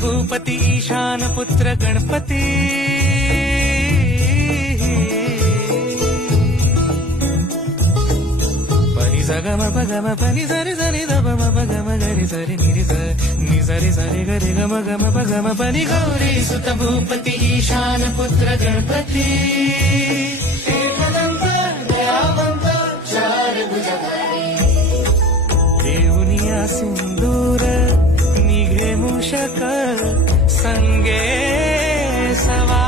भूपती ईशान पुत्र गणपती पनी सगम पगम पनी सरी सरी दब पगम गरी सरी निरी नि सरी सरी गरी गम गम पगम पनी गौरी सुत भूपती ईशान पुत्र गणपती एकदंत दयावंत चार भुजधारी देऊनिया सिंदूर निघे मूषक संगे सवा